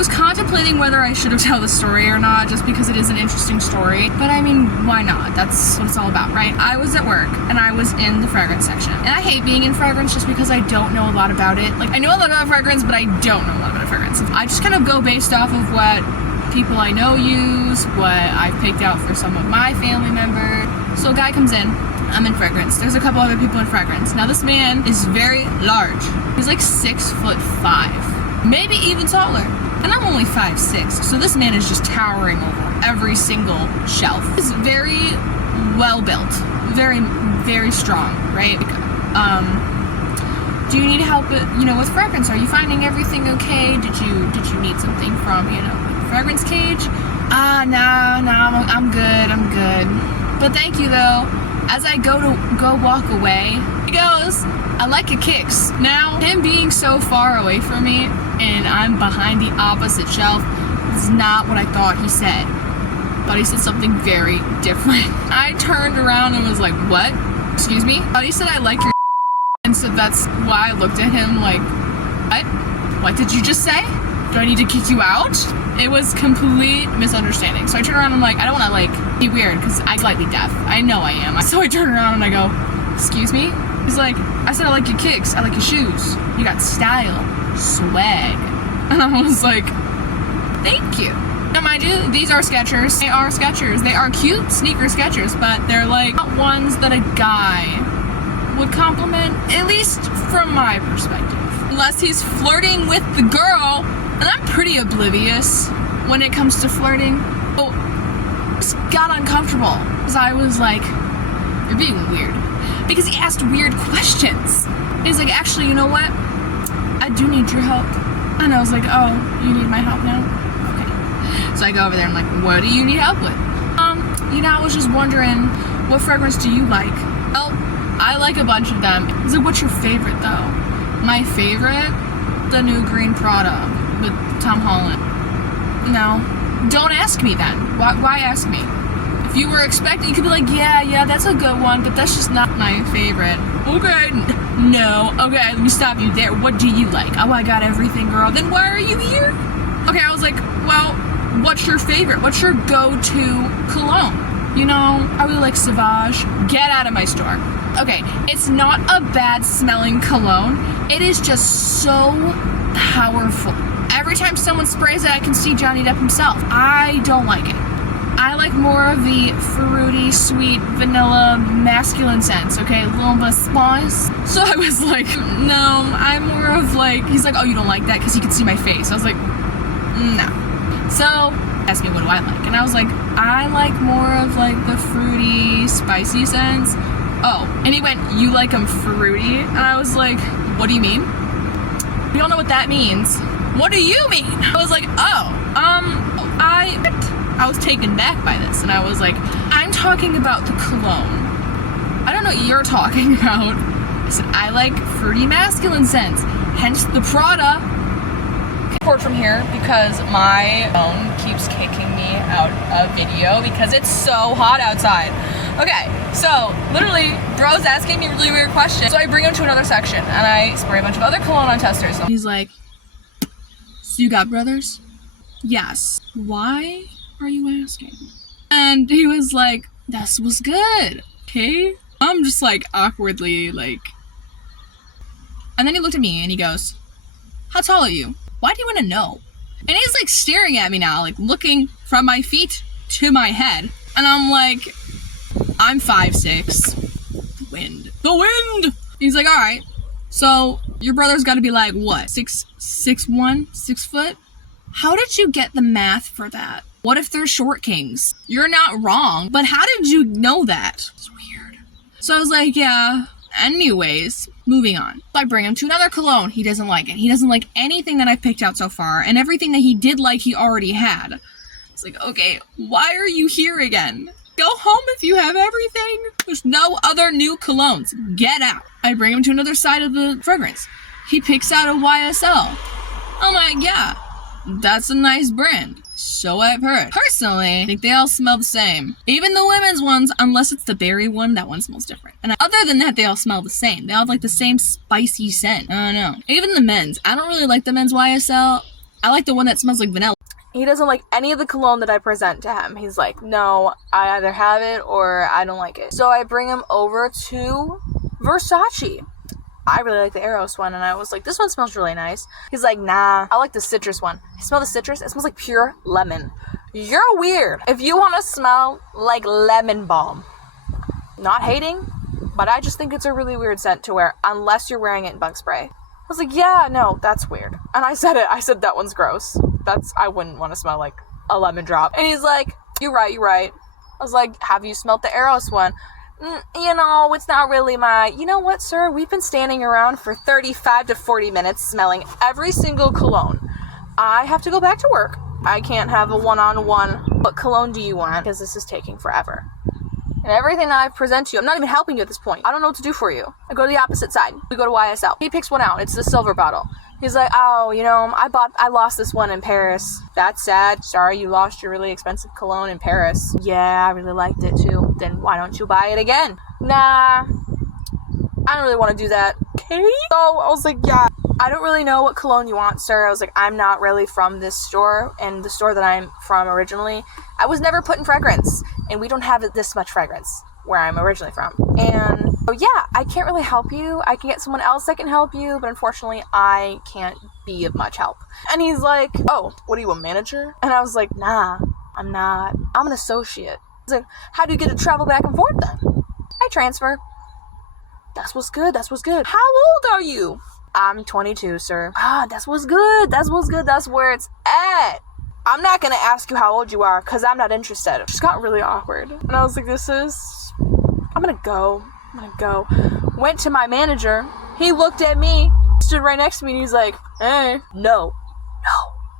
was contemplating whether I should have told the story or not, just because it is an interesting story. But I mean, why not? That's what it's all about, right? I was at work and I was in the fragrance section. And I hate being in fragrance just because I don't know a lot about it. Like, I know a lot about fragrance, but I don't know a lot about fragrance. I just kind of go based off of what people I know use, what I've picked out for some of my family members. So a guy comes in, I'm in fragrance. There's a couple other people in fragrance. Now this man is very large. He's like 6'5", maybe even taller. And I'm only 5'6", so this man is just towering over every single shelf. He's very well built, very, very strong, right? Do you need help, with fragrance? Are you finding everything okay? Did you need something from, fragrance cage? Nah, I'm good. But thank you though. As I go walk away, he goes, I like your kicks. Now, him being so far away from me and I'm behind the opposite shelf is not what I thought he said. But he said something very different. I turned around and was like, what? Excuse me? But he said, I like your and so that's why I looked at him like, what? What did you just say? Do I need to kick you out? It was complete misunderstanding. So I turn around and I'm like, I don't want to be weird because I'm slightly deaf. I know I am. So I turn around and I go, excuse me? He's like, I said I like your kicks. I like your shoes. You got style, swag. And I was like, thank you. Now mind you, these are Skechers. They are Skechers. They are cute sneaker Skechers, but they're like not ones that a guy would compliment, at least from my perspective. Unless he's flirting with the girl. And I'm pretty oblivious when it comes to flirting. Oh, just got uncomfortable because I was like, you're being weird. Because he asked weird questions. And he's like, actually, you know what? I do need your help. And I was like, oh, you need my help now? Okay. So I go over there and I'm like, what do you need help with? I was just wondering, what fragrance do you like? Oh, I like a bunch of them. He's like, what's your favorite though? My favorite? The new green Prada with Tom Holland. No, don't ask me then. Why ask me? If you were expecting, you could be like, yeah, that's a good one, but that's just not my favorite. Okay, no, okay, let me stop you there. What do you like? Oh, I got everything, girl. Then why are you here? Okay, I was like, well, what's your favorite? What's your go-to cologne? I really like Sauvage. Get out of my store. Okay, it's not a bad smelling cologne. It is just so powerful. Every time someone sprays it, I can see Johnny Depp himself. I don't like it. I like more of the fruity, sweet, vanilla, masculine scents, okay? A little bit of spice. So I was like, no, I'm more of like, he's like, oh, you don't like that because you can see my face. I was like, no. So he asked me, what do I like? And I was like, I like more of like the fruity, spicy scents. Oh, and he went, you like them fruity? And I was like, what do you mean? You don't know what that means. What do you mean? I was like, I was taken back by this, and I was like, I'm talking about the cologne. I don't know what you're talking about. I said, I like fruity masculine scents, hence the Prada. Record from here because my phone keeps kicking me out of video because it's so hot outside. Okay, so literally, bro's asking me really weird questions. So I bring him to another section and I spray a bunch of other cologne on testers. He's like, so you got brothers? Yes. Why are you asking? And he was like, that was good. Okay. I'm just like awkwardly like. And then he looked at me and he goes, how tall are you? Why do you want to know? And he's like staring at me now, like looking from my feet to my head. And I'm like, I'm 5'6". The wind! He's like, alright. So your brother's gotta be like, what? 6'1", 6 foot? How did you get the math for that? What if they're short kings? You're not wrong, but how did you know that? It's weird. So I was like, yeah. Anyways, moving on. I bring him to another cologne. He doesn't like it. He doesn't like anything that I've picked out so far, and everything that he did like, he already had. It's like, okay, why are you here again? Go home if you have everything. There's no other new colognes. Get out. I bring him to another side of the fragrance. He picks out a YSL. I'm like, yeah, that's a nice brand. So I've heard. Personally, I think they all smell the same. Even the women's ones, unless it's the berry one, that one smells different. And other than that, they all smell the same. They all have like the same spicy scent. I don't know. Even the men's. I don't really like the men's YSL. I like the one that smells like vanilla. He doesn't like any of the cologne that I present to him. He's like, no, I either have it or I don't like it. So I bring him over to Versace. I really like the Eros one, and I was like, this one smells really nice. He's like, nah, I like the citrus one. I smell the citrus, it smells like pure lemon. You're weird. If you want to smell like lemon balm, not hating, but I just think it's a really weird scent to wear, unless you're wearing it in bug spray. I was like, yeah, no, that's weird. And I said it, that one's gross. I wouldn't want to smell like a lemon drop. And he's like, you're right. I was like, have you smelled the Eros one? You know, it's not really you know what, sir? We've been standing around for 35 to 40 minutes smelling every single cologne. I have to go back to work. I can't have a one-on-one. What cologne do you want? Because this is taking forever. And everything that I present to you, I'm not even helping you at this point. I don't know what to do for you. I go to the opposite side. We go to YSL. He picks one out. It's the silver bottle. He's like, oh, you know, I lost this one in Paris. That's sad. Sorry you lost your really expensive cologne in Paris. Yeah, I really liked it too. Then why don't you buy it again? Nah, I don't really want to do that. Okay? So I was like, yeah, I don't really know what cologne you want, sir. I was like, I'm not really from this store, and the store that I'm from originally, I was never put in fragrance, and we don't have this much fragrance where I'm originally from. And so yeah, I can't really help you. I can get someone else that can help you, but unfortunately I can't be of much help. And he's like, oh, what are you, a manager? And I was like, nah, I'm not. I'm an associate. He's like, how do you get to travel back and forth then? I transfer. That's what's good. How old are you? I'm 22, sir. That's what's good. That's where it's at. I'm not gonna ask you how old you are, because I'm not interested. It just got really awkward. And I was like, I'm gonna go. Went to my manager. He looked at me, stood right next to me, and he's like, hey, no.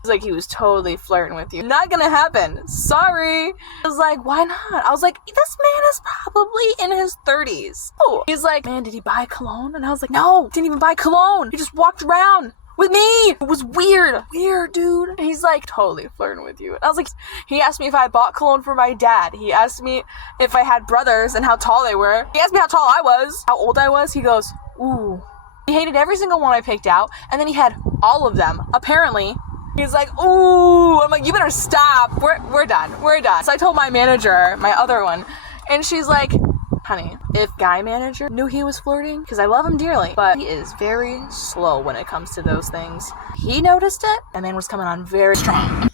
It's like he was totally flirting with you. Not gonna happen. Sorry. I was like, why not? I was like, this man is probably in his 30s. Oh, he's like, man, did he buy cologne? And I was like, no, didn't even buy cologne. He just walked around with me. It was weird, dude. And he's like, totally flirting with you. And I was like, he asked me if I bought cologne for my dad. He asked me if I had brothers and how tall they were. He asked me how tall I was, how old I was. He goes, ooh. He hated every single one I picked out, and then he had all of them, apparently. He's like, ooh. I'm like, you better stop. We're done. So I told my manager, my other one, and she's like, honey, if guy manager knew he was flirting, because I love him dearly, but he is very slow when it comes to those things. He noticed it, and then was coming on very strong.